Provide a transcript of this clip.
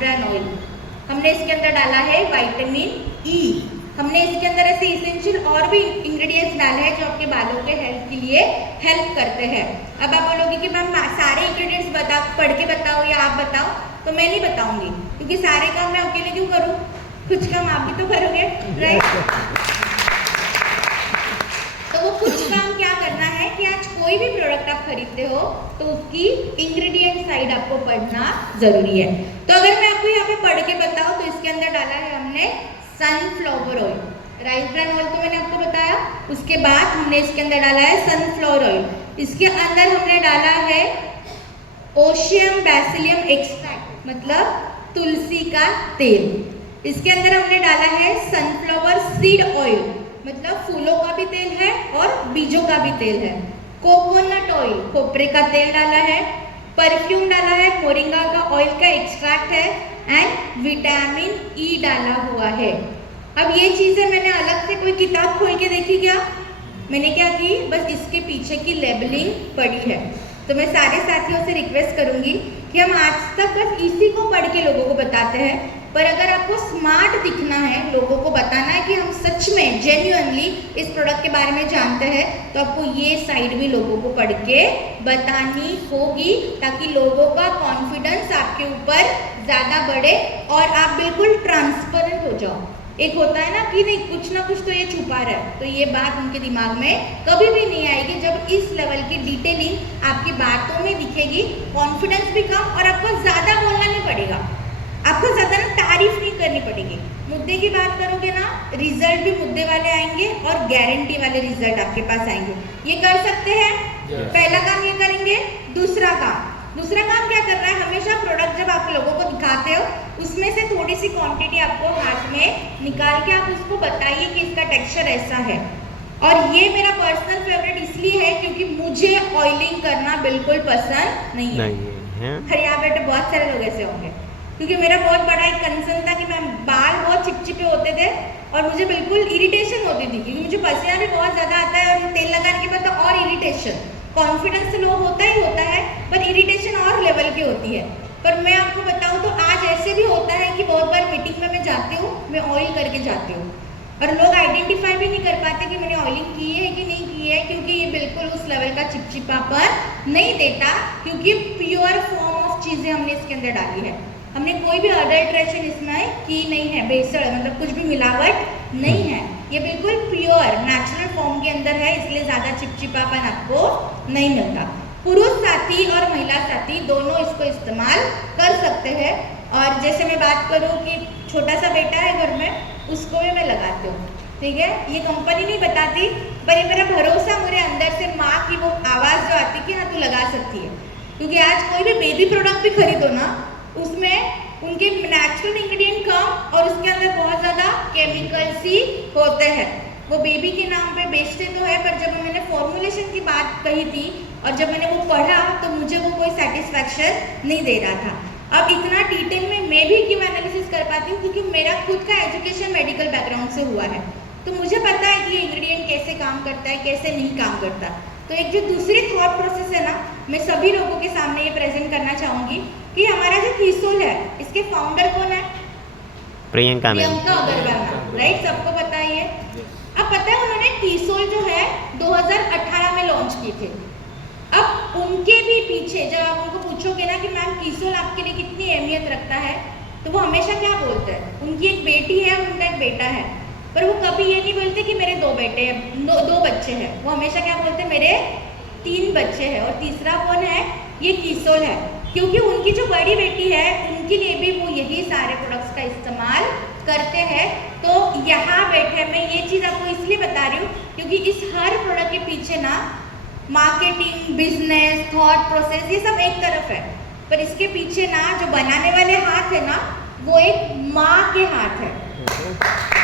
Bran oil, हमने इसके अंदर डाला है विटामिन ई, हमने इसके अंदर ऐसे इसेंशियल और भी इंग्रेडिएंट्स डाले हैं जो आपके बालों के हेल्थ के लिए हेल्प करते हैं। अब आप बोलोगे कि मैम सारे इंग्रेडिएंट्स पढ़ के बताओ या आप बताओ, तो मैं नहीं बताऊंगी क्योंकि सारे काम मैं अकेले क्यों करूँ, कुछ काम आप भी तो करोगे, राइट। तो वो कुछ काम क्या करना है कि आज कोई भी प्रोडक्ट आप खरीदते हो तो उसकी इंग्रेडिएंट साइड आपको पढ़ना जरूरी है। तो अगर मैं आपको यहाँ पे पढ़ के बताऊँ तो इसके अंदर डाला है हमने sunflower oil, rice bran oil तो मैंने आपको बताया, उसके बाद हमने इसके अंदर डाला है सनफ्लावर ऑयल, इसके अंदर हमने डाला है ओशियम बैसिलियम एक्सट्रैक्ट मतलब तुलसी का तेल, इसके अंदर हमने डाला है सनफ्लावर सीड ऑयल मतलब फूलों का भी तेल है और बीजों का भी तेल है, कोकोनट ऑयल खोपरे का तेल डाला है, परफ्यूम डाला है, मोरिंगा का ऑयल का एक्सट्रैक्ट है एंड विटामिन ई डाला हुआ है। अब ये चीजें मैंने अलग से कोई किताब खोल के देखी क्या, मैंने क्या की बस इसके पीछे की लेबलिंग पढ़ी है। तो मैं सारे साथियों से रिक्वेस्ट करूंगी कि हम आज तक बस इसी को पढ़ के लोगों को बताते हैं, पर अगर आपको स्मार्ट दिखना है, लोगों को बताना है कि हम सच में जेन्युइनली इस प्रोडक्ट के बारे में जानते हैं, तो आपको ये साइड भी लोगों को पढ़ के बतानी होगी ताकि लोगों का कॉन्फिडेंस आपके ऊपर ज़्यादा बढ़े और आप बिल्कुल ट्रांसपेरेंट हो जाओ। एक होता है ना कि नहीं कुछ ना कुछ तो ये छुपा रहा है, तो ये बात उनके दिमाग में कभी भी नहीं आएगी जब इस लेवल की डिटेलिंग आपकी बातों में दिखेगी, कॉन्फिडेंस भी कम और आपको ज़्यादा बोलना नहीं पड़ेगा, आपको ज़्यादा ना तारीफ नहीं करनी पड़ेगी। मुद्दे की बात करोगे ना, रिजल्ट भी मुद्दे वाले आएंगे और गारंटी वाले रिजल्ट आपके पास आएंगे। ये कर सकते हैं? पहला काम ये करेंगे। दूसरा काम क्या करना है, हमेशा प्रोडक्ट जब आप लोगों को दिखाते हो उसमें से थोड़ी सी क्वांटिटी आपको हाथ में निकाल के आप उसको बताइए कि इसका टेक्सचर ऐसा है। और ये मेरा पर्सनल फेवरेट इसलिए है क्योंकि मुझे ऑयलिंग करना बिल्कुल पसंद नहीं है। अरे यहाँ बेटे बहुत सारे लोग ऐसे होंगे, क्योंकि मेरा बहुत बड़ा एक कंसर्न था कि मैं बाल बहुत चिपचिपे होते थे और मुझे बिल्कुल इरिटेशन होती थी क्योंकि मुझे पसीना भी बहुत ज़्यादा आता है और तेल लगाने के बाद तो और इरिटेशन। कॉन्फिडेंस लो होता ही होता है पर इरिटेशन और लेवल की होती है। पर मैं आपको बताऊं तो आज ऐसे भी होता है कि बहुत बार मीटिंग में मैं जाती हूँ, मैं ऑयल करके जाती हूँ और लोग आइडेंटिफाई भी नहीं कर पाते कि मैंने ऑयलिंग की है कि नहीं की है, क्योंकि ये बिल्कुल उस लेवल का चिपचिपापन नहीं देता, क्योंकि प्योर फॉर्म ऑफ चीज़ें हमने इसके अंदर डाली है। हमने कोई भी अडल्ट्रेशन इसमें की नहीं है, भेसड़ मतलब कुछ भी मिलावट नहीं है, ये बिल्कुल प्योर नेचुरल फॉर्म के अंदर है, इसलिए ज़्यादा चिपचिपापन आपको नहीं मिलता। पुरुष साथी और महिला साथी दोनों इसको इस्तेमाल कर सकते हैं। और जैसे मैं बात करूँ कि छोटा सा बेटा है घर में, उसको भी मैं लगाती हूँ, ठीक है। ये कंपनी नहीं बताती पर ये मेरा भरोसा मेरे अंदर से माँ की वो आवाज़ जो आती कि हाँ तू लगा सकती है, क्योंकि आज कोई भी बेबी प्रोडक्ट भी खरीदो ना, उसमें उनके नेचुरल इंग्रेडिएंट कम और उसके अंदर बहुत ज़्यादा केमिकल्स ही होते हैं। वो बेबी के नाम पे बेचते तो है, पर जब मैंने फॉर्मुलेशन की बात कही थी और जब मैंने वो पढ़ा तो मुझे वो कोई सेटिस्फैक्शन नहीं दे रहा था। अब इतना डिटेल में मैं भी क्यों एनालिसिस कर पाती हूँ, क्योंकि मेरा खुद का एजुकेशन मेडिकल बैकग्राउंड से हुआ है, तो मुझे पता है कि ये इंग्रेडिएंट कैसे काम करता है, कैसे नहीं काम करता। तो एक जो दूसरी थॉट प्रोसेस है ना, मैं सभी लोगों के सामने ये प्रेजेंट करना चाहूँगी कि हमारा जो कीसोल है, इसके फाउंडर कौन है? प्रियंका अग्रवाल, राइट, सबको पता ही है। अब पता है उन्होंने कीसोल जो है 2018 में लॉन्च की थी। अब उनके भी पीछे जब आप उनको पूछोगे ना कि मैम कीसोल आपके लिए कितनी अहमियत रखता है, तो वो हमेशा क्या बोलते हैं, उनकी एक बेटी है और उनका एक बेटा है, पर वो कभी ये नहीं बोलते कि मेरे दो बेटे हैं, दो बच्चे हैं। वो हमेशा क्या बोलते हैं, मेरे 3 बच्चे हैं और तीसरा कौन है, ये कीसोल है, क्योंकि उनकी जो बड़ी बेटी है उनके लिए भी वो यही सारे प्रोडक्ट्स का इस्तेमाल करते हैं। तो यहाँ बैठे मैं ये चीज़ आपको इसलिए बता रही हूँ क्योंकि इस हर प्रोडक्ट के पीछे ना मार्केटिंग, बिजनेस, थॉट प्रोसेस ये सब एक तरफ है, पर इसके पीछे ना जो बनाने वाले हाथ है ना, वो एक माँ के हाथ है।